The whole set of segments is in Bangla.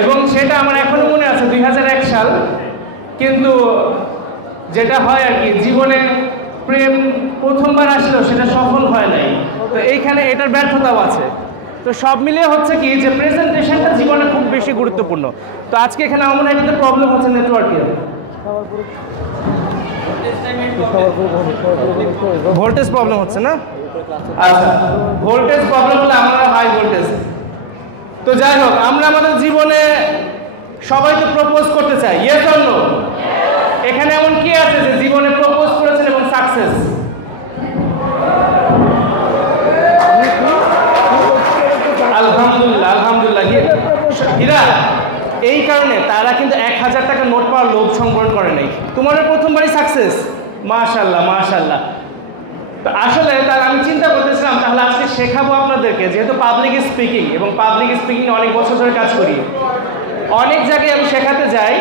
এবং সেটা আমার এখনো মনে আছে 2001 সাল। কিন্তু যেটা হয় আর কি, জীবনে প্রেম প্রথমবার আসলেও সেটা সফল হয় নাই, তো এইখানে এটার ব্যর্থতাও আছে। তো সব মিলিয়ে হচ্ছে কি যে প্রেজেন্টেশনটা জীবনে খুব বেশি গুরুত্বপূর্ণ। তো আজকে এখানে আমার মনে হয় একটা প্রবলেম হচ্ছে নেটওয়ার্কের, ভোল্টেজ প্রবলেম হচ্ছে না? আচ্ছা, ভোল্টেজ প্রবলেম হলে আমরা হাই ভোল্টেজ। তো যাই হোক, আমরা আমাদের জীবনে সবাই তো প্রপোজ করতে চাই, ইয়েস অর নো? এখানে এমন কি আছে যে জীবনে প্রপোজ করেছেন এবং সাকসেস? আলহামদুলিল্লাহ, আলহামদুলিল্লাহ। হীরা, এই কারণে তারা কিন্তু 1000 টাকা নোট পাওয়ার লোভ সংবরণ করে নাই। তোমাদের প্রথমবারই সাকসেস, মাশাআল্লাহ মাশাআল্লাহ। তো আসলে তার আমি চিন্তা করতেছিলাম তাহলে আজকে শেখাবো আপনাদেরকে, যেহেতু পাবলিক স্পিকিং এবং পাবলিক স্পিকিং অনেক বছর ধরে কাজ করি, অনেক জায়গায় আমি শেখাতে যাই,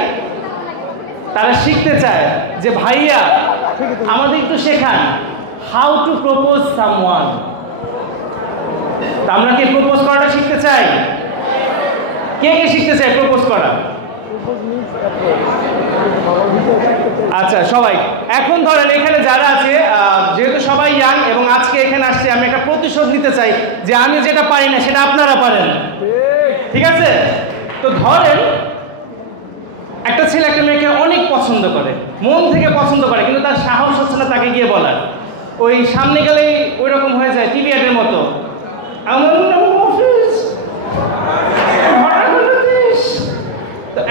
তারা শিখতে চায় যে ভাইয়া আমাদের একটু শেখান হাউ টু প্রপোজ সামওয়ান। তা আমরা কি প্রপোজ করাটা শিখতে চাই? কে কে শিখতে চায় প্রপোজ করা? আচ্ছা সবাই। এখন ধরেন এখানে যারা আছে, যেহেতু সবাই ইয়াং এবং আজকে এখানে আসছে, আমি একটা প্রতিশোধ নিতে চাই যে আমি যেটা পারি না সেটা আপনারা পারেন, ঠিক আছে? তো ধরেন একটা ছেলে একটা মেয়েকে অনেক পছন্দ করে, মন থেকে পছন্দ করে, কিন্তু তার সাহস হচ্ছে না তাকে গিয়ে বলার। ওই সামনে গেলেই ওই রকম হয়ে যায়, টিভি অ্যাডের মতো,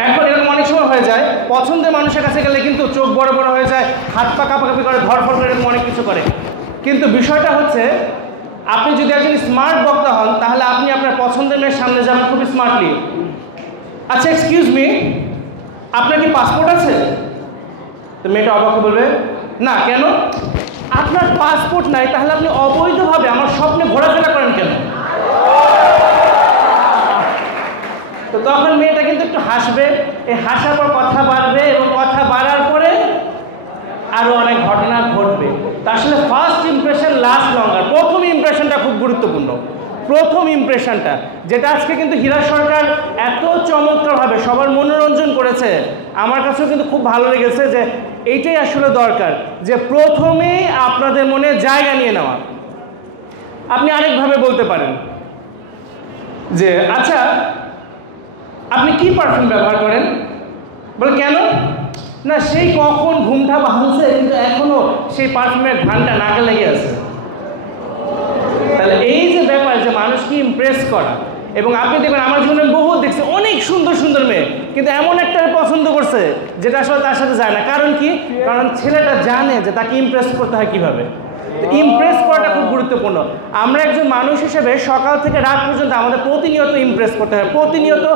এখন এরকম অনেক সময় হয়ে যায়। পছন্দের মানুষের কাছে গেলে কিন্তু চোখ বড় বড় হয়ে যায়, হাত পা কাঁপাকাঁপি করে, ধরফড় করে, এরকম অনেক কিছু করে। কিন্তু বিষয়টা হচ্ছে, আপনি যদি একজন স্মার্ট বক্তা হন তাহলে আপনি আপনার পছন্দের মেয়ের সামনে যাবেন খুবই স্মার্টলি। আচ্ছা এক্সকিউজ মি, আপনার কি পাসপোর্ট আছে? তো মেয়েটা অবাক বলবে না। কেন? আপনার পাসপোর্ট নাই, তাহলে আপনি অবৈধভাবে আমার স্বপ্নে ঘোরাফেরা করেন কেন? তো তখন মেয়েটা কিন্তু একটু হাসবে, এই হাসার পর কথা বাড়বে এবং কথা বাড়ার পরে আরো অনেক ঘটনা ঘটবে। তা আসলে ফার্স্ট ইমপ্রেশন লাস্ট লঙ্গার। প্রথম ইমপ্রেশনটা খুব গুরুত্বপূর্ণ। প্রথম ইমপ্রেশনটা যেটা আজকে কিন্তু হীরা সরকার এত চমৎকারভাবে সবার মনোরঞ্জন করেছে, আমার কাছেও কিন্তু খুব ভালো লেগেছে যে এইটাই আসলে দরকার, যে প্রথমেই আপনাদের মনে জায়গা নিয়ে নেওয়া। আপনি আরেকভাবে বলতে পারেন যে আচ্ছা আপনি কি পারফিউম ব্যবহার করেন? বলে কেন? না সেই কখন ঘুমটা ভাঙছে কিন্তু এখনো সেই পারফিউমের ঘ্রাণটা নাকে লেগে আছে। তাহলে এই যে ব্যাপার যে মানুষকে ইমপ্রেস করা, এবং আপনি দেখবেন আমার জীবনে বহু দেখছি অনেক সুন্দর সুন্দর মেয়ে, কিন্তু এমন একটা পছন্দ করছে যেটা আসলে তার সাথে যায় না। কারণ কি? কারণ ছেলেটা জানে যে তাকে ইমপ্রেস করতে হয় কিভাবে। ইমপ্রেস করাটা খুব গুরুত্বপূর্ণ। আমরা একজন মানুষ হিসেবে সকাল থেকে রাত পর্যন্ত আমাদের প্রতিনিয়ত ইমপ্রেস করতে হয়, প্রতিনিয়ত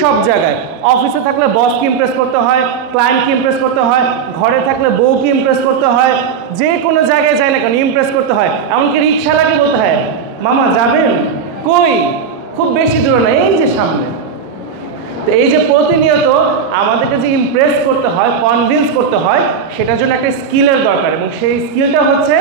সব জায়গায়। অফিসে থাকলে বসকে ইমপ্রেস করতে হয়, ক্লায়েন্টকে ইমপ্রেস করতে হয়, ঘরে থাকলে বউকে ইমপ্রেস করতে হয়, যে কোনো জায়গায় যায় না কেন ইমপ্রেস করতে হয়। এমনকি রিক্সাওয়ালাকে বলতে হয় মামা যাবেন কই, খুব বেশি দূরে না, এই যে সামনে। তো এই যে প্রতিনিয়ত আমাদেরকে যে ইমপ্রেস করতে হয়, কনভিন্স করতে হয়, সেটার জন্য একটা স্কিলের দরকার, এবং সেই স্কিলটা হচ্ছে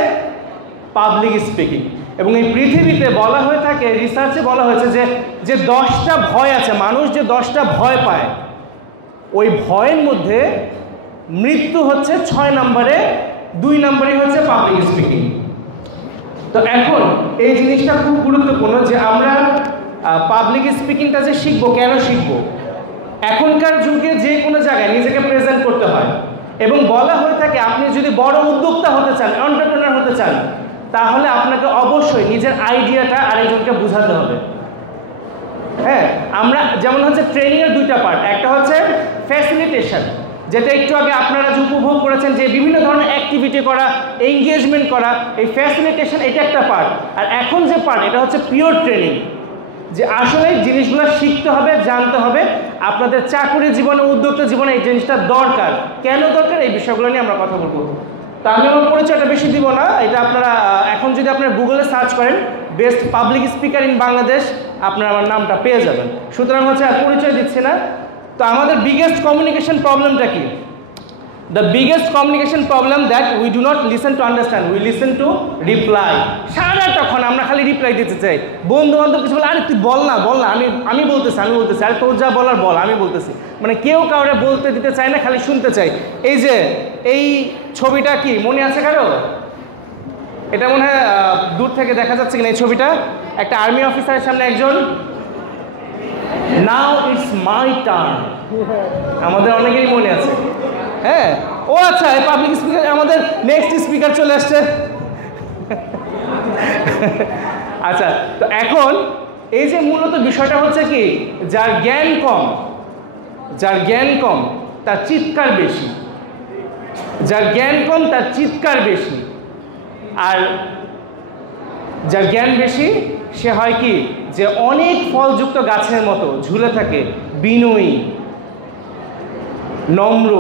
পাবলিক স্পিকিং। এবং এই পৃথিবীতে বলা হয়ে থাকে, রিসার্চে বলা হয়েছে যে যে 10টা ভয় আছে, মানুষ যে 10টা ভয় পায়, ওই ভয়ের মধ্যে মৃত্যু হচ্ছে 6 নম্বরে, 2 নম্বরে হচ্ছে পাবলিক স্পিকিং। তো এখন এই জিনিসটা খুব গুরুত্বপূর্ণ যে আমরা পাবলিক স্পিকিংটা যে শিখবো, কেন শিখবো? এখনকার যুগে যে কোনো জায়গায় নিজেকে প্রেজেন্ট করতে হয়, এবং বলা হয়ে থাকে আপনি যদি বড় উদ্যোক্তা হতে চান, এন্টারপ্রেনার হতে চান, তাহলে আপনাকে অবশ্যই নিজের আইডিয়াটা আরেকজনকে বোঝাতে হবে। হ্যাঁ, আমরা যেমন হচ্ছে ট্রেনিংয়ের 2টা পার্ট, একটা হচ্ছে ফ্যাসিলিটেশন, যেটা একটু আগে আপনারা যে উপভোগ করেছেন, যে বিভিন্ন ধরনের অ্যাক্টিভিটি করা, এঙ্গেজমেন্ট করা, এই ফ্যাসিলিটেশন এটা একটা পার্ট। আর এখন যে পার্ট, এটা হচ্ছে পিওর ট্রেনিং, যে আসলে জিনিসগুলো শিখতে হবে, জানতে হবে। আপনাদের চাকরি জীবনে, উদ্যোক্তা জীবনে এই জিনিসটা দরকার। কেন দরকার, এই বিষয়গুলো নিয়ে আমরা কথা বলবো। তা আমি আমার পরিচয়টা বেশি দিব না, এটা আপনারা এখন যদি আপনারা গুগলে সার্চ করেন best public speaker in Bangladesh, আপনারা আমার নামটা পেয়ে যাবেন। সুতরাং হচ্ছে আর পরিচয় দিচ্ছি না। তো আমাদের বিগেস্ট কমিউনিকেশন প্রবলেমটা কি? The biggest communication problem that we do not listen to understand, we listen to reply. সারাটাক্ষণ আমরা খালি রিপ্লাই দিতে চাই। বন্ধু বান্ধব কিছু বলে, আরে তুই বল না আমি বলতেছি আরে তোর যা বলার বল, আমি বলতেছি। মানে কেউ কাউরে বলতে দিতে চায় না, খালি শুনতে চাই। এই যে এই ছবিটা কি মনে আছে কারো? এটা মনে হয় দূর থেকে দেখা যাচ্ছে কিনা এই ছবিটা? একটা আর্মি অফিসারের সামনে একজন, নাও ইটস মাই টার্ন। আমাদের অনেকেরই মনে আছে। হ্যাঁ, ও আচ্ছা, এই পাবলিক স্পিকার আমাদের নেক্সট স্পিকার চলে আসছে। আচ্ছা, তো এখন এই যে মূলত বিষয়টা হচ্ছে কি, যার জ্ঞান কম তার চিৎকার বেশি, যার জ্ঞান কম তার চিৎকার বেশি। আর যার জ্ঞান বেশি সে হয় কি, যে অনেক ফলযুক্ত গাছের মতো ঝুলে থাকে, বিনয়ী, নম্র,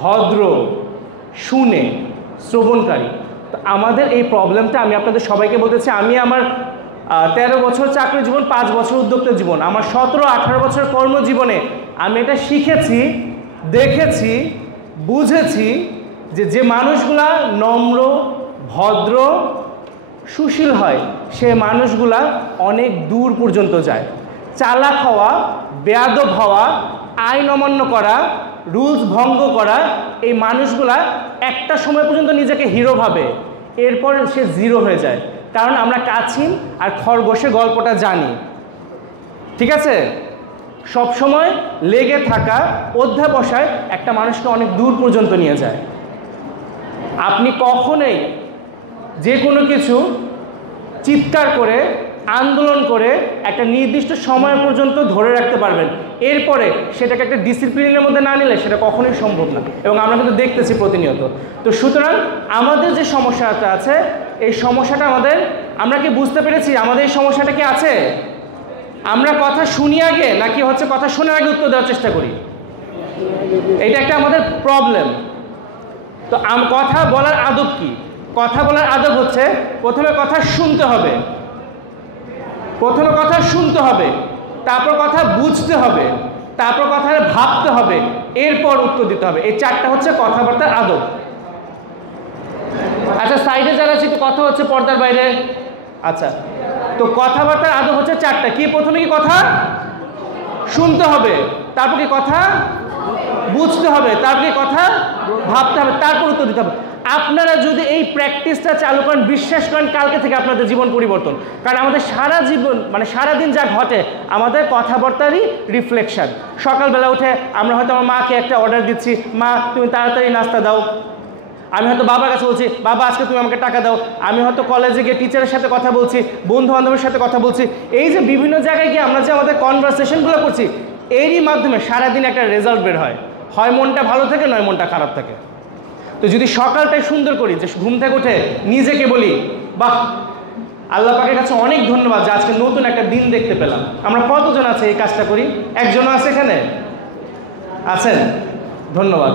ভদ্র, শুনে, শ্রবণকারী। তো আমাদের এই প্রবলেমটা আমি আপনাদের সবাইকে বলতেছি। আমি আমার 13 বছর চাকরি জীবন, 5 বছর উদ্যোক্তা জীবন, আমার 17-18 বছর কর্মজীবনে আমি এটা শিখেছি, দেখেছি, বুঝেছি যে মানুষগুলা নম্র, ভদ্র, সুশীল হয়, সে মানুষগুলা অনেক দূর পর্যন্ত যায়। চালাক হওয়া, বেয়াদব হওয়া, আইন অমান্য করা, রুলস ভঙ্গ করা, এই মানুষগুলা একটা সময় পর্যন্ত নিজেকে হিরো ভাবে, এরপর সে জিরো হয়ে যায়। কারণ আমরা কাছিম আর খরগোশের গল্পটা জানি, ঠিক আছে? সবসময় লেগে থাকা, অধ্যাবসায় একটা মানুষকে অনেক দূর পর্যন্ত নিয়ে যায়। আপনি কখনোই যে কোনো কিছু চিৎকার করে, আন্দোলন করে একটা নির্দিষ্ট সময় পর্যন্ত ধরে রাখতে পারবেন, এরপরে সেটাকে একটা ডিসিপ্লিনের মধ্যে না নিলে সেটা কখনোই সম্ভব না। এবং আমরা কিন্তু দেখতেছি প্রতিনিয়ত। তো সুতরাং আমাদের যে সমস্যাটা আছে, এই সমস্যাটা আমরা কি বুঝতে পেরেছি আমাদের এই সমস্যাটা কি আছে? আমরা কথা শুনি আগে, নাকি হচ্ছে কথা শোনার আগে উত্তর দেওয়ার চেষ্টা করি? এটা একটা আমাদের প্রবলেম। তো কথা বলার আদব কি? কথা বলার আদব হচ্ছে প্রথমে কথা শুনতে হবে, তারপর কথা বুঝতে হবে, তারপর কথা ভাবতে হবে, এরপর উত্তর দিতে হবে। এই 4টা হচ্ছে কথাবার্তার আদব। আচ্ছা, সাইডে যারা আছে একটু কথা হচ্ছে পর্দার বাইরে। আচ্ছা, তো কথাবার্তার আদব হচ্ছে 4টা। কি? প্রথমে কি কথা শুনতে হবে, তারপর কি কথা বুঝতে হবে, তারপর কি কথা ভাবতে হবে, তারপর উত্তর দিতে হবে। আপনারা যদি এই প্র্যাকটিসটা চালু করেন, বিশ্বাস করেন কালকে থেকে আপনাদের জীবন পরিবর্তন। কারণ আমাদের সারা জীবন, মানে সারাদিন যা ঘটে আমাদের কথাবার্তারই রিফ্লেকশন। সকালবেলা উঠে আমরা হয়তো আমার মাকে একটা অর্ডার দিচ্ছি, মা তুমি তাড়াতাড়ি নাস্তা দাও। আমি হয়তো বাবার কাছে বলছি, বাবা আজকে তুমি আমাকে টাকা দাও। আমি হয়তো কলেজে গিয়ে টিচারের সাথে কথা বলছি, বন্ধু বান্ধবের সাথে কথা বলছি। এই যে বিভিন্ন জায়গায় গিয়ে আমরা যে আমাদের কনভারসেশনগুলো করছি, এরই মাধ্যমে সারাদিন একটা রেজাল্ট বের হয়। হয় মনটা ভালো থাকে, নয় মনটা খারাপ থাকে। তো যদি সকালটাই সুন্দর করি, যে ঘুম থেকে উঠে নিজেকে বলি, বাহ, আল্লাহ পাকের কাছে অনেক ধন্যবাদ যে আজকে নতুন একটা দিন দেখতে পেলাম। আমরা কতজন আছে এই কাজটা করি? একজনও আছে এখানে? আছেন? ধন্যবাদ।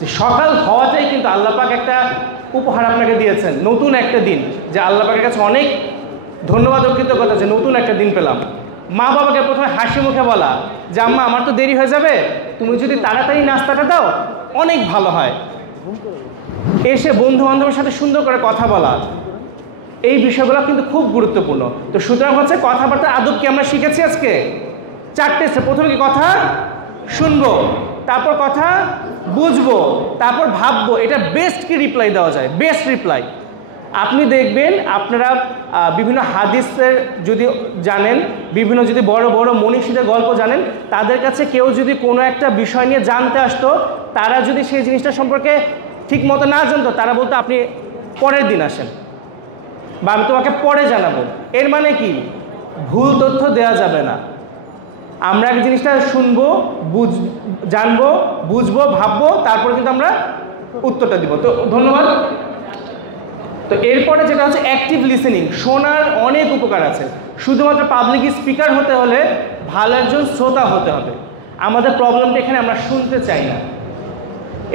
যে সকাল হওয়াটাই কিন্তু আল্লাহ পাক একটা উপহার আপনাকে দিয়েছেন, নতুন একটা দিন, যে আল্লাহ পাকের কাছে অনেক ধন্যবাদ ও কৃতজ্ঞতা যে নতুন একটা দিন পেলাম। মা বাবাকে প্রথমে হাসি মুখে বলা যে আম্মা আমার তো দেরি হয়ে যাবে, তুমি যদি তাড়াতাড়ি নাস্তাটা দাও অনেক ভালো হয়। এসে বন্ধু বান্ধবের সাথে সুন্দর করে কথা বলা, এই বিষয়গুলো কিন্তু খুব গুরুত্বপূর্ণ। তো সুতরাং হচ্ছে কথাবার্তা আদব কি আমরা শিখেছি আজকে? 4টে। প্রথমে কি কথা শুনবো, তারপর কথা বুঝবো, তারপর ভাববো এটা বেস্ট কি রিপ্লাই দেওয়া যায়, বেস্ট রিপ্লাই। আপনি দেখবেন আপনারা বিভিন্ন হাদিসের যদি জানেন, বিভিন্ন যদি বড় বড় মনীষীদের গল্প জানেন, তাদের কাছে কেউ যদি কোনো একটা বিষয় নিয়ে জানতে আসতো, তারা যদি সেই জিনিসটা সম্পর্কে ঠিক মতো না জানতো, তারা বলতো আপনি পরের দিন আসেন, বা আমি তোমাকে পরে জানাবো। এর মানে কি? ভুল তথ্য দেওয়া যাবে না। আমরা এক জিনিসটা শুনবো, জানবো, বুঝবো, ভাববো, তারপরে কিন্তু আমরা উত্তরটা দিব। তো ধন্যবাদ। তো এরপরে যেটা হচ্ছে অ্যাক্টিভ লিসেনিং। শোনার অনেক উপকার আছে। শুধুমাত্র পাবলিক স্পিকার হতে হলে ভালো একজন শ্রোতা হতে হবে। আমাদের প্রবলেমটা এখানে আমরা শুনতে চাই না।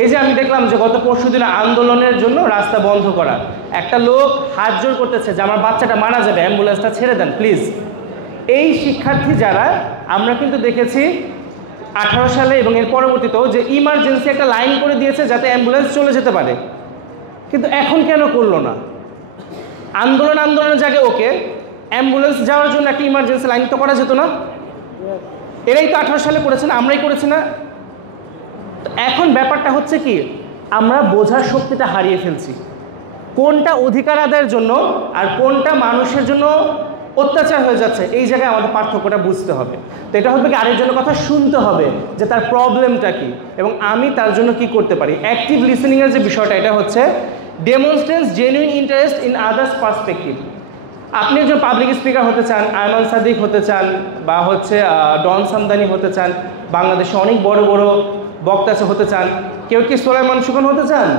এই যে আমি দেখলাম যে গত পরশুদিন আন্দোলনের জন্য রাস্তা বন্ধ করা, একটা লোক হাত জোর করতেছে যে আমার বাচ্চাটা মারা যাবে, অ্যাম্বুলেন্সটা ছেড়ে দেন প্লিজ। এই শিক্ষার্থী যারা, আমরা কিন্তু দেখেছি 18 সালে এবং এর পরবর্তীতেও যে ইমার্জেন্সি একটা লাইন করে দিয়েছে যাতে অ্যাম্বুলেন্স চলে যেতে পারে, কিন্তু এখন কেন করলো না? আন্দোলনের জায়গায় ওকে অ্যাম্বুলেন্স যাওয়ার জন্য একটা ইমার্জেন্সি লাইন তো করা যেত না? এরাই তো 18 সালে করেছে না, আমরাই করেছি না? এখন ব্যাপারটা হচ্ছে কি, আমরা বোঝার শক্তিটা হারিয়ে ফেলছি। কোনটা অধিকার আদায়ের জন্য আর কোনটা মানুষের জন্য অত্যাচার হয়ে যাচ্ছে, এই জায়গায় আমাদের পার্থক্যটা বুঝতে হবে। তো এটা হবে কি, আরেকজনের কথা শুনতে হবে যে তার প্রবলেমটা কি এবং আমি তার জন্য কি করতে পারি। অ্যাক্টিভ লিসেনিংয়ের যে বিষয়টা, এটা হচ্ছে demonstrates genuine interest in others perspective. আপনি একজন পাবলিক স্পিকার হতে চান, আয়মান সাদিক হতে চান, বা হচ্ছে ডন সামদানি হতে চান, বাংলাদেশে অনেক বড় বড় বক্তা হতে চান, কেউ কি সোলাইমান সুখন হতে চান?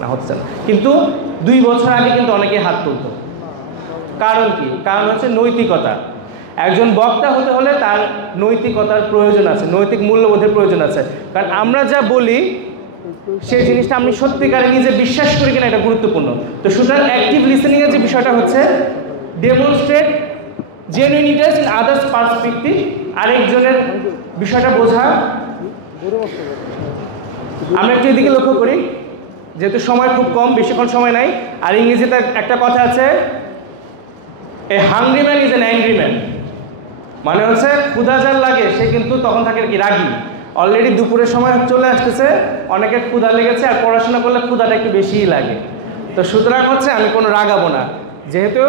না, হতে চান। কিন্তু 2 বছর আগে কিন্তু অনেকে হাত তুলত। কারণ কি? কারণ হচ্ছে নৈতিকতা। একজন বক্তা হতে হলে তার নৈতিকতার প্রয়োজন আছে, নৈতিক মূল্যবোধের প্রয়োজন আছে। কারণ আমরা যা বলি সেই জিনিসটা আমি সত্যিকারে নিজে বিশ্বাস করি কিনা এটা গুরুত্বপূর্ণ। তো সুতরাং অ্যাক্টিভ লিসেনিংয়ের যে বিষয়টা হচ্ছে demonstrate genuine interest in others perspective, আরেকজনের বিষয়টা বোঝা। আমরা একটু এদিকে লক্ষ্য করি, যেহেতু সময় খুব কম, বেশিক্ষণ সময় নাই। আর ইংরেজিতে একটা কথা আছে, এ hungry man is an angry man, মানে হচ্ছে ক্ষুধা যার লাগে সে কিন্তু তখন থাকে কি, রাগী। অলরেডি দুপুরের সময় চলে আসতেছে, অনেকের ক্ষুধা লেগেছে, আর পড়াশোনা করলে ক্ষুধাটা একটু বেশিই লাগে। তো সুতরাং হচ্ছে আমি কোনো রাগাবো না, যেহেতু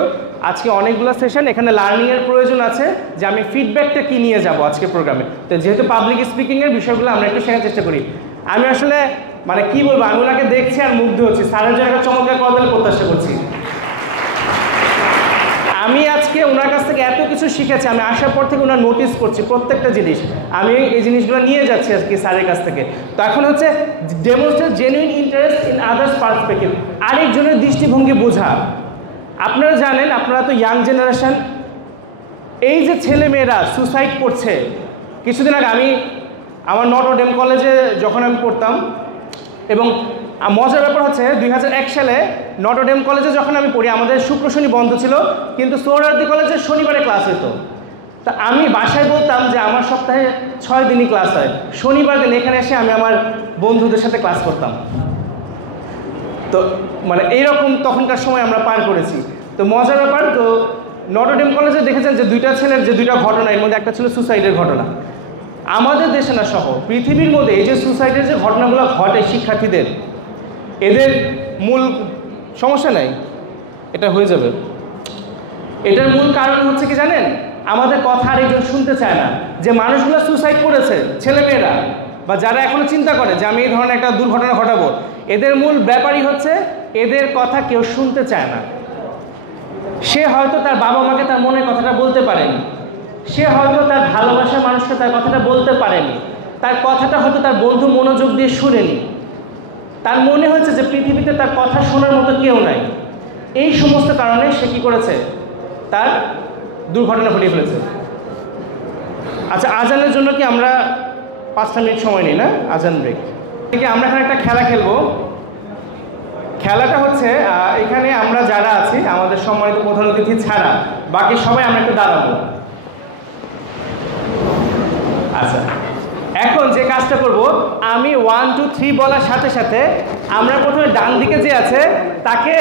আজকে অনেকগুলো সেশন, এখানে লার্নিংয়ের প্রয়োজন আছে যে আমি ফিডব্যাকটা কি নিয়ে যাব আজকে প্রোগ্রামে। তো যেহেতু পাবলিক স্পিকিংয়ের বিষয়গুলো আমরা একটু শেখার চেষ্টা করি। আমি আসলে মানে কি বলবো, আমি ওনাকে দেখছি আর মুগ্ধ হচ্ছি, স্যারের জন্য একটা চমৎকার কদলে প্রত্যাশা করছি। আমি আজকে ওনার কাছ থেকে এত কিছু শিখেছি, আমি আসার পর থেকে ওনার নোটিস করছি প্রত্যেকটা জিনিস, আমি এই জিনিসগুলো নিয়ে যাচ্ছি আজকে স্যারের কাছ থেকে। তো এখন হচ্ছে demonstrate genuine interest in others perspective, আরেকজনের দৃষ্টিভঙ্গি বোঝা। আপনারা জানেন, আপনারা তো ইয়াং জেনারেশন, এই যে ছেলে মেয়েরা সুসাইড করছে। কিছুদিন আগে আমি আমার নটর ডেম কলেজে যখন আমি পড়তাম, এবং মজার ব্যাপার হচ্ছে 2001 সালে নটর ডেম কলেজে যখন আমি পড়ি, আমাদের শুক্র শনি বন্ধ ছিল, কিন্তু সোহরাওয়ার্দী কলেজে শনিবারে ক্লাস হতো। তা আমি বাসায় বলতাম যে আমার সপ্তাহে 6 দিনই ক্লাস হয়, শনিবার দিন এখানে এসে আমি আমার বন্ধুদের সাথে ক্লাস করতাম। তো মানে এইরকম তখনকার সময় আমরা পার করেছি। তো মজার ব্যাপার, তো নটর ডেম কলেজে দেখেছেন যে 2টা ছেলের যে 2টা ঘটনা, এর মধ্যে একটা ছিল সুসাইডের ঘটনা। আমাদের দেশে না সহ পৃথিবীর মধ্যে এই যে সুসাইডের যে ঘটনাগুলো ঘটে শিক্ষার্থীদের, এদের মূল সমস্যা নাই, এটা হয়ে যাবে, এটার মূল কারণ হচ্ছে কি জানেন? আমাদের কথা আরেকজন শুনতে চায় না। যে মানুষগুলো সুসাইড করেছে, ছেলেমেয়েরা বা যারা এখনো চিন্তা করে যে আমি এই ধরনের একটা দুর্ঘটনা ঘটাবো, এদের মূল ব্যাপারই হচ্ছে এদের কথা কেউ শুনতে চায় না। সে হয়তো তার বাবা মাকে তার মনের কথাটা বলতে পারেনি, সে হয়তো তার ভালোবাসার মানুষকে তার কথাটা বলতে পারেনি, তার কথাটা হয়তো তার বন্ধু মনোযোগ দিয়ে শুনেনি, তার মনে হচ্ছে যে পৃথিবীতে তার কথা শোনার মতো কেউ নাই। এই সমস্ত কারণে সে কী করেছে, তার দুর্ঘটনা ঘটিয়ে ফেলেছে। আচ্ছা, আজানের জন্য কি আমরা 5টা মিনিট সময় নিই না? আজান ব্রেক থেকে আমরা এখানে একটা খেলা খেলবো। খেলাটা হচ্ছে এখানে আমরা যারা আছি, আমাদের সম্মানিত প্রধান অতিথি ছাড়া বাকি সবাই আমরা একটু দাঁড়াবো। আচ্ছা, এখন যে কাজটা করব, আমি 1 2 3 বলার সাথে সাথে আমরা প্রথমে ডান দিকে যে আছে তাকে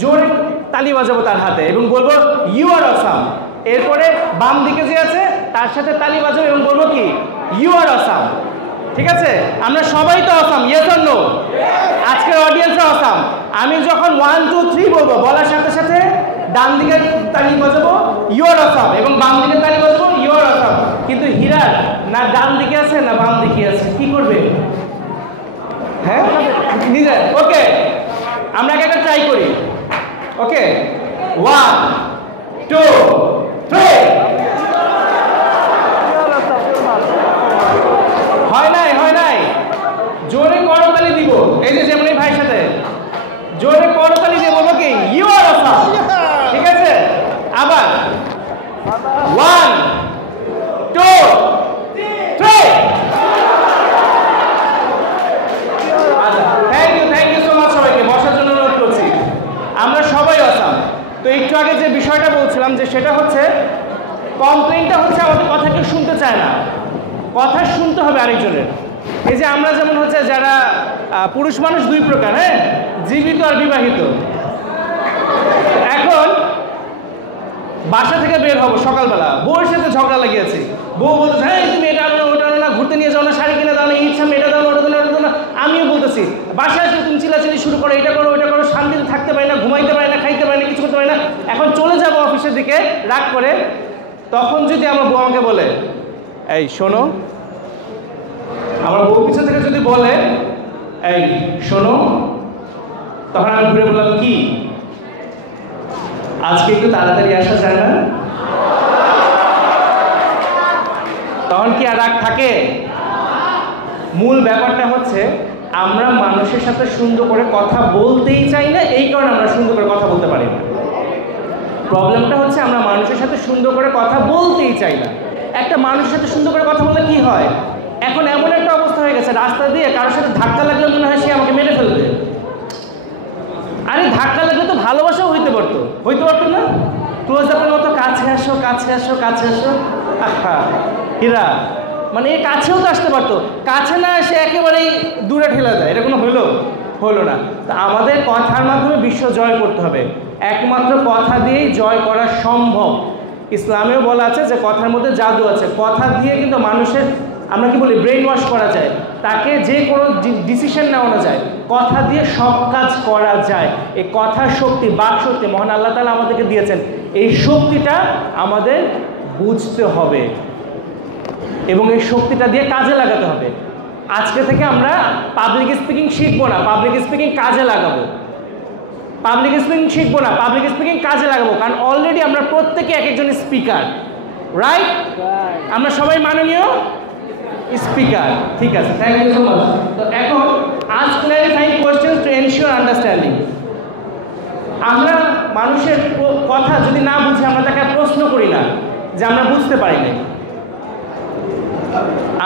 জোরে তালি বাজাবো তার হাতে এবং বলবো ইউ আর অসাম। এরপরে বাম দিকে যে আছে তার সাথে তালি বাজাবো এবং বলবো কি, ইউ আর অসাম। ঠিক আছে? আমরা সবাই তো অসাম, ইয়েস অর নো? আজকের অডিয়েন্সরা অসাম। আমি যখন 1 2 3 বলবো, বলার সাথে সাথে ডান দিকে তালি বাজাবো ইউ আর অসাম এবং বাম দিকে তালি বাজাবো ইউ আর অসাম। কিন্তু হীরার না ডান দিকে আছে না বাম দিকে আছে, কি করবে? হ্যাঁ, নিজে। ওকে, আমরা একটা ট্রাই করি। ওকে, 1 2 3। হয় নাই, জোরে করতালি দিব। এই যে যেমন এই ভাইয়ের সাথে জোরে করতালি দিয়ে বলবো কি, ইউ আর অসাম। ঠিক আছে? আবার 1 2 3। আচ্ছা, থ্যাংক ইউ সো মাচ সবাইকে, বসার জন্য অনুরোধ করছি। আমরা সবাই অসাম। তো একটু আগে যে বিষয়টা বলছিলাম, যে সেটা হচ্ছে কমপ্লেইনটা হচ্ছে আমাদের কথা কেউ শুনতে চায় না। কথা শুনতে হবে আরেকজনের। এই যে আমরা যেমন হচ্ছে যারা পুরুষ মানুষ দুই প্রকার, হ্যাঁ, জীবিত আর বিবাহিত। এখন বাসা থেকে বের হবো সকালবেলা, বউয়ের সাথে ঝগড়া লাগিয়েছি, বউ বলতেছে হ্যাঁ তুমি এটা আনো না ওটা আনো না, ঘুরতে নিয়ে যাও না, শাড়ি কিনে দাও না, ইচ্ছা এটা দাও না ওটা দাও না ওটা দাও না। আমিও বলতেছি বাসায় এসে তুমি চিল্লাচিল্লি শুরু করো, এটা করো ওইটা করো, শান্তিতে থাকতে পারি না, ঘুমাইতে পারি না, খাইতে পারি না, কিছু করতে পারি না। এখন চলে যাবো অফিসের দিকে রাগ করে, তখন যদি আমার বউ আমাকে বলে এই শোনো, আমার বউ পিছন থেকে যদি বলে এই শোনো, তখন আমি ঘুরে বললাম কি আজকে একটু তাড়াতাড়ি আসা যায় না? তখন কি আর রাগ থাকে? মূল ব্যাপারটা হচ্ছে আমরা মানুষের সাথে সুন্দর করে কথা বলতেই চাই না, এই কারণে আমরা সুন্দর করে কথা বলতে পারি না। প্রবলেমটা হচ্ছে আমরা মানুষের সাথে সুন্দর করে কথা বলতেই চাই না। একটা মানুষের সাথে সুন্দর করে কথা বললে কি হয়, এখন এমন একটা অবস্থা হয়ে গেছে রাস্তা দিয়ে কারোর সাথে ধাক্কা লাগলে মনে হয় সে আমাকে মেরে ফেলবে। আরে ধাক্কা লাগলে তো ভালোবাসাও হইতে পারতো না? ক্লোজ আপের মতো কাছে আসো কাছে আসো কাছে আসো, আহা হীরা, মানে এই কাছেও তো আসতে পারতো, কাছে না এসে একেবারেই দূরে ঠেলা যায়, এটা কোনো হলো না। তো আমাদের কথার মাধ্যমে বিশ্ব জয় করতে হবে, একমাত্র কথা দিয়েই জয় করা সম্ভব। ইসলামেও বলা আছে যে কথার মধ্যে জাদু আছে, কথা দিয়ে কিন্তু মানুষের আমরা কি বলি ব্রেন ওয়াশ করা যায়, তাকে যে কোনো ডিসিশন নেওয়ানো যায়, কথা দিয়ে সব কাজ করা যায়। এই কথার শক্তি, বাক শক্তি মহান আল্লাহ তাআলা আমাদেরকে দিয়েছেন, এই শক্তিটা আমাদের বুঝতে হবে এবং এই শক্তিটা দিয়ে কাজে লাগাতে হবে। আজকে থেকে আমরা পাবলিক স্পিকিং শিখবো না, পাবলিক স্পিকিং কাজে লাগাবো। পাবলিক স্পিকিং শিখবো না, পাবলিক স্পিকিং কাজে লাগাবো, কারণ অলরেডি আমরা প্রত্যেকে এক একজন স্পিকার, রাইট? আমরা সবাই মাননীয় স্পিকার, ঠিক আছে, থ্যাংক ইউ সো মাচ। তো এখন ask clarifying questions to ensure understanding. আমরা মানুষের কথা যদি না বুঝি আমরা তাকে প্রশ্ন করি না যে আমরা বুঝতে পারি না।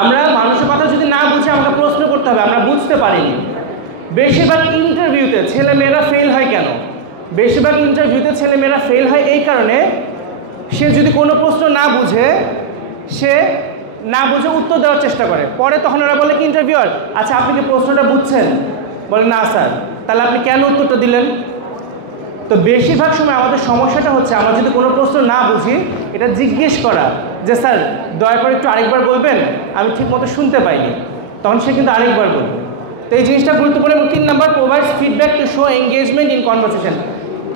আমরা মানুষের কথা যদি না বুঝি আমাকে প্রশ্ন করতে হবে আমরা বুঝতে পারিনি। বেশিরভাগ ইন্টারভিউতে ছেলেমেয়েরা ফেল হয় কেন? বেশিরভাগ ইন্টারভিউতে ছেলেমেয়েরা ফেল হয় এই কারণে, সে যদি কোনো প্রশ্ন না বুঝে উত্তর দেওয়ার চেষ্টা করে, পরে তখন ওরা বলে কি ইন্টারভিউয়ার আচ্ছা আপনি কি প্রশ্নটা বুঝছেন? বলে না স্যার। তাহলে আপনি কেন উত্তরটা দিলেন? তো বেশিরভাগ সময় আমাদের সমস্যাটা হচ্ছে আমরা যদি কোনো প্রশ্ন না বুঝি এটা জিজ্ঞেস করা যে স্যার দয়া করে একটু আরেকবার বলবেন, আমি ঠিক মতো শুনতে পাইনি, তখন সে কিন্তু আরেকবার বলবে। তো এই জিনিসটা গুরুত্বপূর্ণ। এবং 3 number, provides feedback to show engagement in conversation.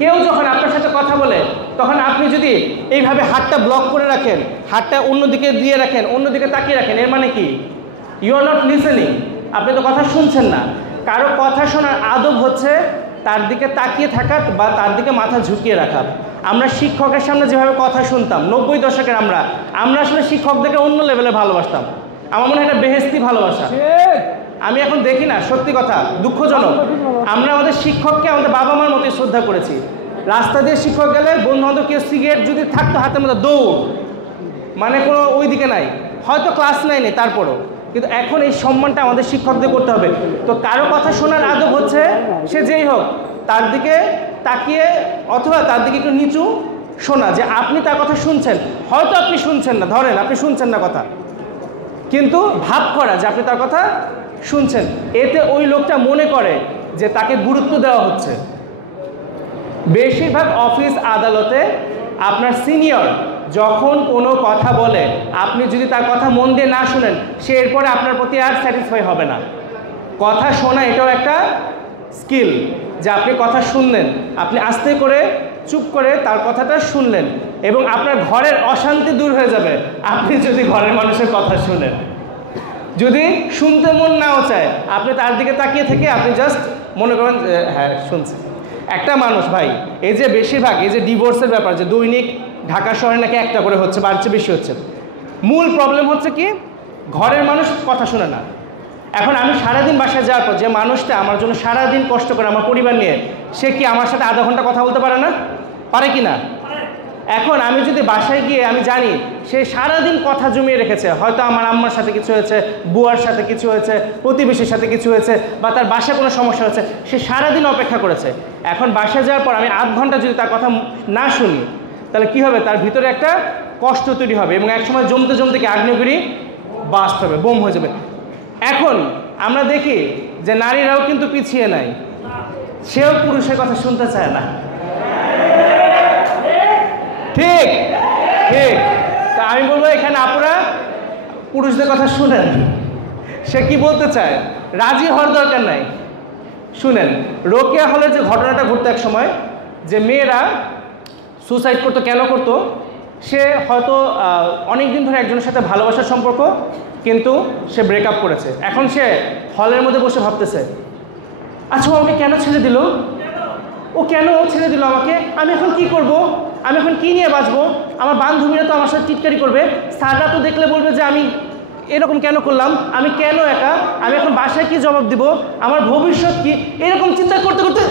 কেউ যখন আপনার সাথে কথা বলে তখন আপনি যদি এইভাবে হাতটা ব্লক করে রাখেন, হাতটা অন্যদিকে দিয়ে রাখেন, অন্যদিকে তাকিয়ে রাখেন, এর মানে কি? ইউ আর নট লিসেনিং, আপনি তো কথা শুনছেন না। কারো কথা শোনার আদব হচ্ছে তার দিকে তাকিয়ে থাকা বা তার দিকে মাথা ঝুঁকিয়ে রাখা। আমরা শিক্ষকের সামনে যেভাবে কথা শুনতাম 90 দশকের, আমরা আসলে শিক্ষকদেরকে অন্য লেভেলে ভালোবাসতাম। আমার মনে হয় এটা বেহেস্তি ভালোবাসা। আমি এখন দেখি না, সত্যি কথা, দুঃখজনক। আমরা আমাদের শিক্ষককে আমাদের বাবা মার মতোই শ্রদ্ধা করেছি। রাস্তা দিয়ে শিক্ষক গেলে বন্ধু বান্ধব কেউ সিগারেট যদি থাকতো হাতের মধ্যে দৌড়, মানে কোনো ওই দিকে নাই, হয়তো ক্লাস নেয়নি তারপরও, কিন্তু এখন এই সম্মানটা আমাদের শিক্ষকদের করতে হবে। তো কারো কথা শোনার আদব হচ্ছে সে যেই হোক তার দিকে তাকিয়ে অথবা তার দিকে একটু নিচু শোনা, যে আপনি তার কথা শুনছেন, হয়তো আপনি শুনছেন না, ধরেন আপনি শুনছেন না কথা, কিন্তু ভাব করা যে আপনি তার কথা শুনছেন। এতে ওই লোকটা মনে করে যে তাকে গুরুত্ব দেওয়া হচ্ছে। বেশিরভাগ অফিস আদালতে আপনার সিনিয়র যখন কোনো কথা বলে আপনি যদি তার কথা মন দিয়ে না শুনেন, সে এরপরে আপনার প্রতি আর স্যাটিসফাই হবে না। কথা শোনা এটাও একটা স্কিল, যে আপনি কথা শুনলেন, আপনি আস্তে করে চুপ করে তার কথাটা শুনলেন, এবং আপনার ঘরের অশান্তি দূর হয়ে যাবে আপনি যদি ঘরের মানুষের কথা শুনেন। যদি শুনতে মন নাও চায়, আপনি তার দিকে তাকিয়ে থেকে আপনি জাস্ট মনে করেন হ্যাঁ শুনছেন। একটা মানুষ ভাই, এই যে বেশিরভাগ এই যে ডিভোর্সের ব্যাপার, যে দৈনিক ঢাকা শহরে নাকি একটা করে হচ্ছে, বাড়ছে বেশি হচ্ছে, মূল প্রবলেম হচ্ছে কি ঘরের মানুষ কথা শুনে না। এখন আমি সারাদিন বাসায় যাওয়ার পর যে মানুষটা আমার জন্য সারাদিন কষ্ট করে আমার পরিবার নিয়ে, সে কি আমার সাথে আধা ঘন্টা কথা বলতে পারে না? পারে কি না? এখন আমি যদি বাসায় গিয়ে আমি জানি সে সারাদিন কথা জমিয়ে রেখেছে, হয়তো আমার আম্মার সাথে কিছু হয়েছে, বুয়ার সাথে কিছু হয়েছে, প্রতিবেশীর সাথে কিছু হয়েছে, বা তার বাসায় কোনো সমস্যা হয়েছে, সে সারাদিন অপেক্ষা করেছে। এখন বাসায় যাওয়ার পর আমি আধ ঘন্টা যদি তার কথা না শুনি, তাহলে কি হবে? তার ভিতরে একটা কষ্ট তৈরি হবে এবং একসময় জমতে জমতে কি আগ্নেয়গিরি বাস্ট হবে, বোম হয়ে যাবে। এখন আমরা দেখি যে নারীরাও কিন্তু পিছিয়ে নাই, সেও পুরুষের কথা শুনতে চায় না। ঠিক ঠিক। তা আমি বলবো এখানে আপুরা পুরুষদের কথা শুনেন, সে কি বলতে চায়, রাজি হওয়ার দরকার নাই। শুনেন, রোকেয়া হলের যে ঘটনাটা ঘটতো এক সময়, যে মেয়েরা সুসাইড করতো, কেন করতো? সে হয়তো অনেক দিন ধরে একজনের সাথে ভালোবাসার সম্পর্ক, কিন্তু সে ব্রেকআপ করেছে। এখন সে হলের মধ্যে বসে ভাবতেছে, আচ্ছা ও আমাকে কেন ছেড়ে দিল, ও কেন ছেড়ে দিল আমাকে, আমি এখন কি করব, আমি এখন কি নিয়ে বাঁচবো, আমার বান্ধবীরা তো আমার সাথে টিটকারি করবে, স্যাররা তো দেখলে বলবে যে আমি এরকম কেন করলাম, আমি কেন একা, আমি এখন বাসায় কি জবাব দিব, আমার ভবিষ্যৎ কি, এরকম চিন্তা করতে করতে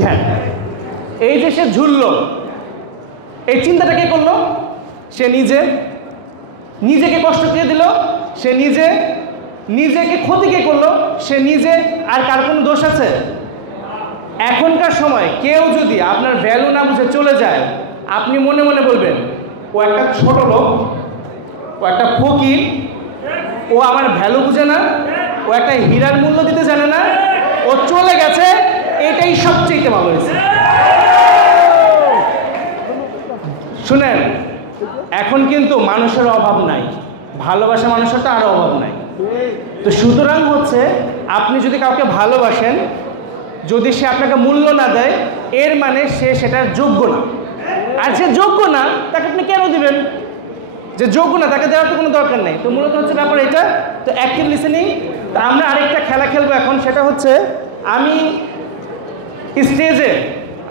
ধ্যান, এই যে সে ঝুলল, এই চিন্তাটা কে করলো? সে নিজেকে কষ্ট কে দিল, সে নিজেকে ক্ষতি কে করলো, সে নিজে। আর কার কোনো দোষ আছে? এখনকার সময় কেউ যদি আপনার ভ্যালু না বুঝে চলে যায়, আপনি মনে মনে বলবেন ও একটা ছোট লোক, ও একটা ফকির, ও আমার ভ্যালু বুঝে না, ও একটা হীরার মূল্য দিতে জানে না, ও চলে গেছে, এটাই সবচেয়ে ভালো হয়েছে। শুনেন, এখন কিন্তু মানুষের অভাব নাই, ভালোবাসা মানুষেরটা আরও অভাব নাই। তো সুতরাং হচ্ছে, আপনি যদি কাউকে ভালোবাসেন, যদি সে আপনাকে মূল্য না দেয়, এর মানে সে সেটার যোগ্য না। আর যে যোগ্য না তাকে আপনি কেন দিবেন? যে যোগ্য না তাকে দেওয়ার তো কোনো দরকার নেই। তো মূলত হচ্ছে ব্যাপার এটা। তো অ্যাক্টিভ লিসেনিং। তো আমরা আরেকটা খেলা খেলবো এখন, সেটা হচ্ছে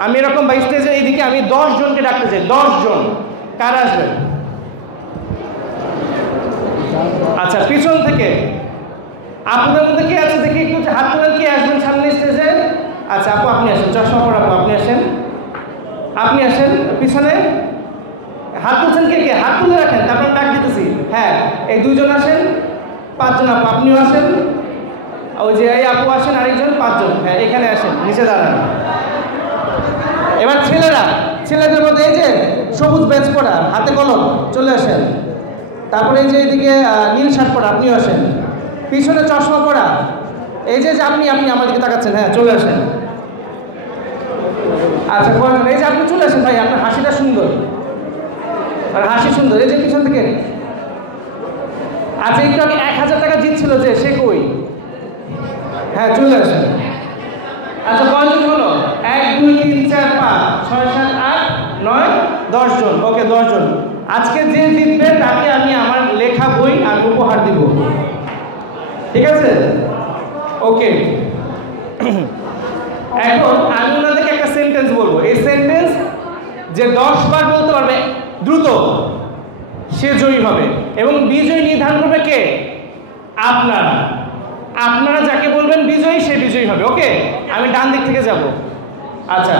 আমি এরকম বা স্টেজে এইদিকে আমি 10 জনকে ডাকতে চাই। 10 জন কারা আসবেন? আচ্ছা, পিছন থেকে আপনাদের মধ্যে কে আছে দেখি একটু হাত তোলেন, কে আসবেন সামনে স্টেজে? আচ্ছা আপু আপনি আসেন, চশমা পরা আপু আপনি আসেন পিছনে। হাত তুলছেন কে কে? হাত তুলে রাখেন, তারপর ডাক দিতেছি। হ্যাঁ, এই 2 জন আসেন, 5 জন আপু আপনিও আসেন, ওই যে এই আপু আসেন, আরেকজন, 5 জন। হ্যাঁ, এখানে আসেন, নিচে দাঁড়ান। এবার ছেলেদের মধ্যে এই যে সবুজ ব্যাচ পরা, হাতে কলম, চলে আসেন। তারপরে এই যে এইদিকে নীল শার্ট পরা, আপনিও আসেন। পিছনে চশমা পরা, এই যে আপনি আমার দিকে তাকাচ্ছেন, হ্যাঁ চলে আসেন। আচ্ছা এই যে আপনি চলে আসেন ভাই, আপনার হাসিটা সুন্দর, আর হাসি সুন্দর, এই যে পিছন থেকে। আচ্ছা, একটু আগে 1000 টাকা জিতছিল যে, সে কই? হ্যাঁ চলে আসেন। আচ্ছা কয়জন হলো? 1 2 3 4 5 6 7 8 9 10 জন। ওকে, 10 জন। আজকে যে জিতবে তাকে আমি আমার লেখা বই আমি উপহার দিব, ঠিক আছে? ওকে। এখন আমি ওনাদেরকে একটা সেন্টেন্স বলবো, এই সেন্টেন্স যে 10 বার বলতে পারবে দ্রুত, সে জয়ী হবে। এবং বিজয়ী নির্ধারণ করবে কে? আপনারা যাকে বলবেন বিজয়ী, সে বিজয়ী হবে। ওকে, আমি ডান দিক থেকে যাব। আচ্ছা,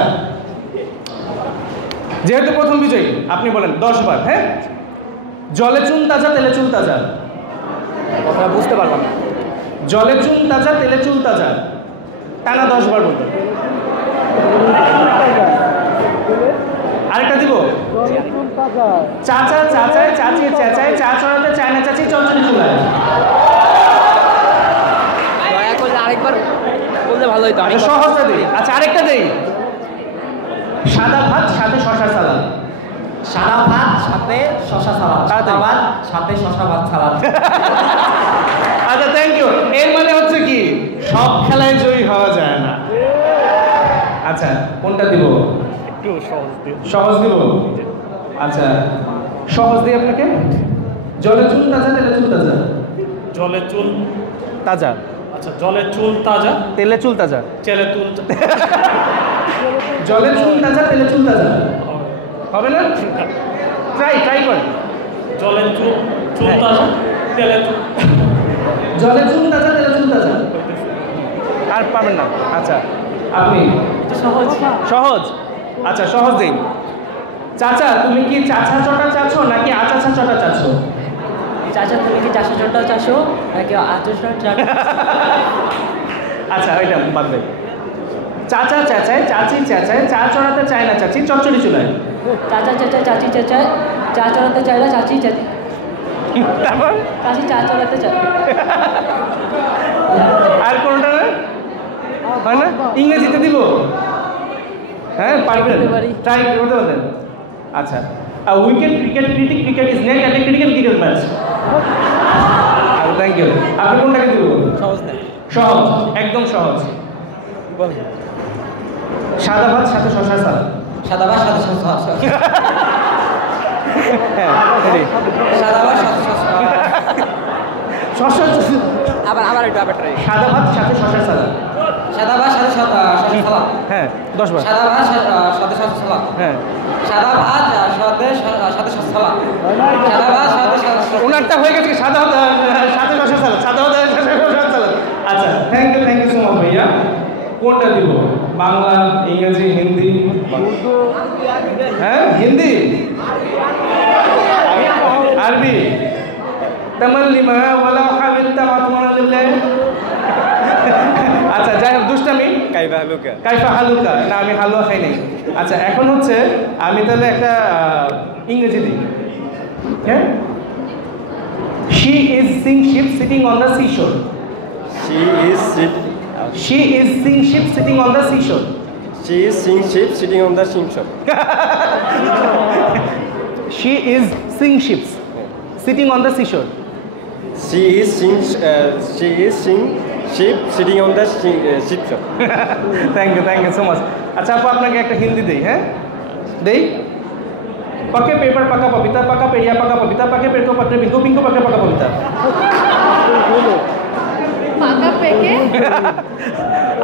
যেহেতু প্রথম বিজয়ী, আপনি বলেন 10 বার। হ্যাঁ, জলে চুন তাজা তেলে চুল তাজা। কথা বুঝতে পারলাম না। জলে চুন তাজা তেলে চুল তাজা, টানা 10 বার বলবেন। আরেকটা দিব। চাচা চাচায়, চাচি চেঁচায়, চা চড়াতে চায় না চাচি, চঞ্চলি চুলায়। আরেকবার বললে ভালো হইতো। সহজটা দিই। আচ্ছা আরেকটা দিই। সাদা ভাত সাথে শশা সালাদ। সাদা ভাত সাথে শশা সালাদ। সাদা ভাত সাথে শশা ভাত সালাদ। আচ্ছা, থ্যাংক ইউ। এর মানে হচ্ছে কি, সব খেলায় জয়ী হওয়া যায় না। আচ্ছা, কোনটা দিব? একটু সহজ দিব। আচ্ছা, সহজ দিই আপনাকে। জলে চুল তাজা তেলে চুল তাজা। জলে চুল তাজা। আচ্ছা, জলে চুল তাজা তেলে চুল তাজা। চেলে চুল জলে চুল তাজা তেলে চুল তাজা হবে না? ট্রাই করেন। জলে চুল তাজা তেলে চুল। জলে চুল তাজা তেলে চুল তাজা। আর পাবেন না। আচ্ছা, আপনি সহজ। আচ্ছা, সহজ দিন। চাচা তুমি কি চাচা চটা চাচ্ছো নাকি আচাচা চটা চাচ্ছো? চাচা তুমি কি চাষা চটা চাষো নাকি আচার চাটা? আচ্ছা, ওইটা বাদ দেয়। চাচা চেঁচায়, চাচি চেঁচায়, চা চড়াতে চায় না চাচি, চচ্চড়ি চুলায়। চাচা চেঁচায়, চাচি চেঁচায়, চা চড়াতে চায় না চাচি চাচি। তারপর কাশি চা চালাতে চাই। আর কোনটা না হয় না ইংরেজিতে দিব হ্যাঁ পারবেন ট্রাই করতে পারেন আচ্ছা wicket cricket is net at a critical match thank you আপনি কোনটাকে দিব সহজ না সহজ একদম সহজ সাদা ভাত সাথে শশা সালাদ সাদা ভাত সাথে হ্যাঁ ready। সাদা ভাত সাথে শশা আবার একটু ট্রাই সাদা ভাত সাথে শশা সালাদ সাদা ভাত সাথে সালাদ হ্যাঁ 10 বার সাদা ভাত সাথে সালাদ হ্যাঁ সাদা ভাত সাথে সালাদ সাদা ভাত সাথে ওনারটা হয়ে গেছে সাদা ভাত সাথে শশা সালাদ সাদা ভাত সাথে শশা সালাদ আচ্ছা থ্যাংক ইউ সো মাচ ভাইয়া কোনটা দিব বাংলা ইংরেজি হিন্দি হ্যাঁ হিন্দি আরবি তামাল্লিমা ওয়ালা হাবিলতা মাতমানা লিল্লাহ আচ্ছা যাই হোক দুষ্টামি কাইফা হালুকা না আমি হালুয়া খাই নাই আচ্ছা এখন হচ্ছে আমি তাহলে একটা ইংরেজি দিই হ্যাঁ she is sing ship sitting on the seashore She is seeing ship sitting on the seashore. She is seeing sheep sitting on the seashore. She is seeing ships sitting on the seashore. She is seeing sheep sitting on the seashore. Thank you so much. अच्छा आपको আপনাকে একটা হিন্দি দেই হ্যাঁ দেই पके पेपर पका पपीता पका पेड़िया पका पपीता पके पेड़ को पत्ते पिंको पिंको पके पका पपीता পাকা পেকে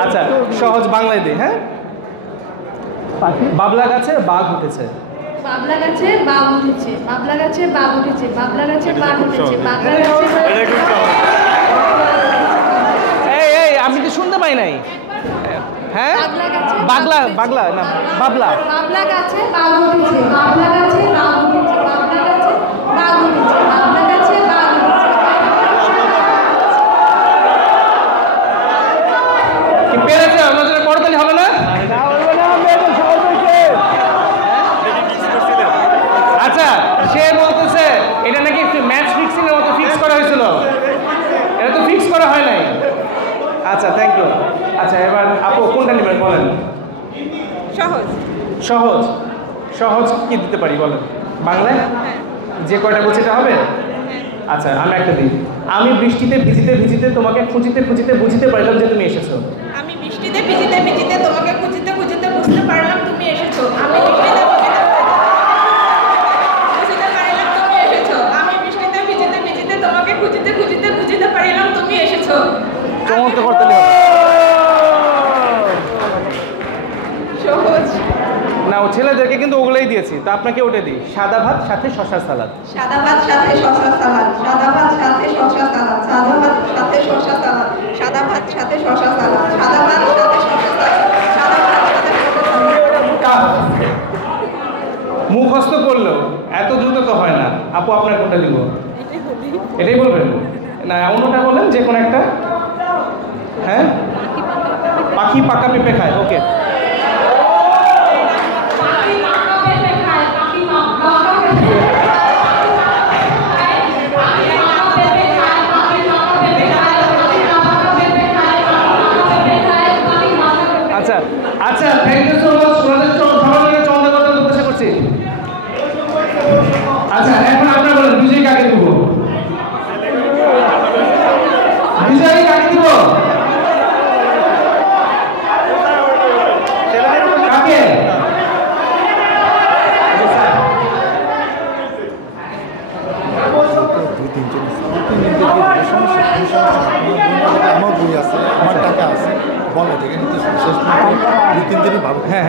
আচ্ছা সহজ বাংলায় দেই হ্যাঁ বাবলা গাছে বাঘ উঠেছে বাবলা গাছে বাঘ উঠেছে বাবলা গাছে বাঘ উঠেছে বাবলা গাছে বাঘ উঠেছে বাবলা গাছে এই আমি কি শুনতে পাই নাই হ্যাঁ বাগলা না বাবলা বাবলা গাছে বাঘ উঠেছে বাবলা গাছে বাঘ উঠেছে বাবলা গাছে বাঘ উঠেছে বাবলা গাছে বাঘ উঠেছে কি পেরেছে আমাদের করতালি হবে না আচ্ছা সে বলতেছে এটা নাকি ম্যাচ ফিক্সিং এর মতো ফিক্স করা হয়েছিল এটা তো ফিক্স করা হয় নাই আচ্ছা থ্যাংক ইউ আচ্ছা এবার আপু কোনটা নেবেন বলেন সহজ কি দিতে পারি বলেন বাংলায় যে কয়টা বলছি এটা হবে আচ্ছা আমি একটা দিই আমি বৃষ্টিতে ভিজিতে তোমাকে খুঁজিতে বুঝিতে পারলাম যে তুমি এসেছো আমি বৃষ্টিতে ভিজিতে তোমাকে খুঁজিতে বুঝতে পারলাম তুমি এসেছো আমি বৃষ্টিতে বুঝিতে পারলাম তুমি এসেছো আমি বৃষ্টিতে ভিজিতে তোমাকে খুঁজিতে বুঝিতে পারলাম তুমি এসেছো চমৎকার করতালি হবে সহজ না ও ছেলেদেরকে কিন্তু ওগুলোই দিয়েছি তো আপনাকে ওটা দিই সাদা ভাত সাথে শশা সালাদ সাদা ভাত সাথে শসা সালাদ সাদা ভাত সাথে শসা সালাদ সাদা ভাত সাথে শসা সালাদ সাদা ভাত সাথে শসা সালাদ সাদা ভাত সাথে শসা সালাদ সাদা ভাত সাথে শসা সালাদ মুখস্থ করলো এত দ্রুত তো হয় না আপু আপনার কোনটা দিব এটাই বলবেন না অন্যটা বলেন যে কোনো একটা হ্যাঁ পাখি পাকা পেঁপে খায় ওকে আচ্ছা আচ্ছা থ্যাংক ইউ সো মাচ ওনাদের সবাইকে চন্দ্রকথা জিজ্ঞাসা করছি আচ্ছা এখন আপনারা বলেন বিজয় কাকে দিব বিজয় কাকে দিব কাকে আমার বই আছে আমার টাকা আছে বলো যেখানে তো শেষ 2-3 দিনই ভালো হ্যাঁ